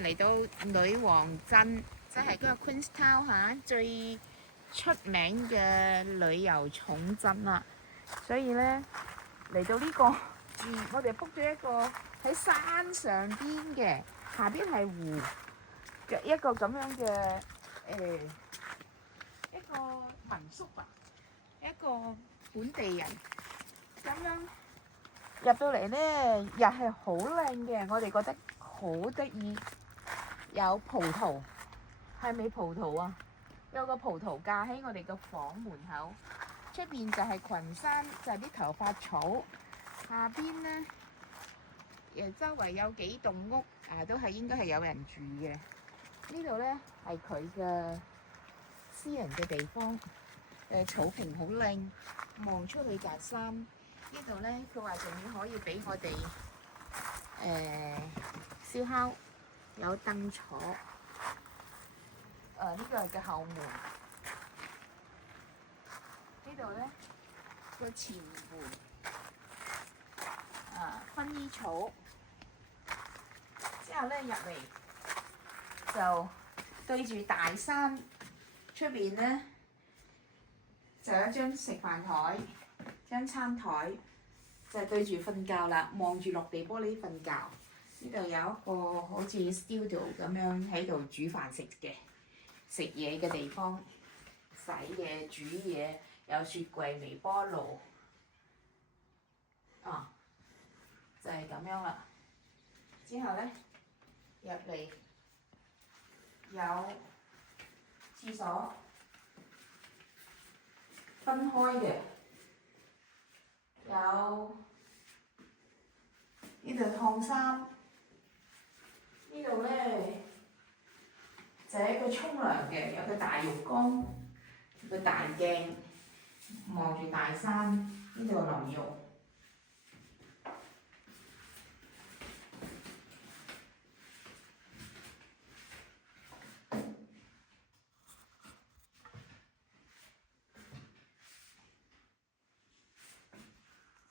嚟到女王鎮，即係嗰個 Queenstown 嚇最出名嘅旅遊重鎮啦。所以咧嚟到呢個，我哋 book 咗一個喺山上邊嘅，下邊係湖嘅一個咁樣嘅一個民宿啊，一個本地人咁樣入到嚟咧，又係好靚嘅，我哋覺得好得意。有葡萄，係咪葡萄啊？有個葡萄架喺我哋個房門口，出邊就係群山，就係啲頭髮草。下邊咧，周圍有幾棟屋，都係應該係有人住嘅。呢度咧係佢嘅私人嘅地方，草坪好靚，望出去就係山。呢度咧，佢話仲要可以俾我哋燒烤，有凳坐。呢個係個後門。呢度咧個前門，薰衣草。之後咧入嚟就對住大山，出邊咧就有一張食飯台，張餐台就係對住瞓覺啦，望住落地玻璃瞓覺。呢度有一個好似 studio 咁樣喺度煮飯食嘢嘅地方，洗嘢煮嘢，有雪櫃、微波爐，就係咁樣啦。之後咧入嚟有廁所分開嘅，有呢度燙衫，呢度咧就係一個沖涼嘅，有個大浴缸，個大鏡，望住大山，呢度淋浴。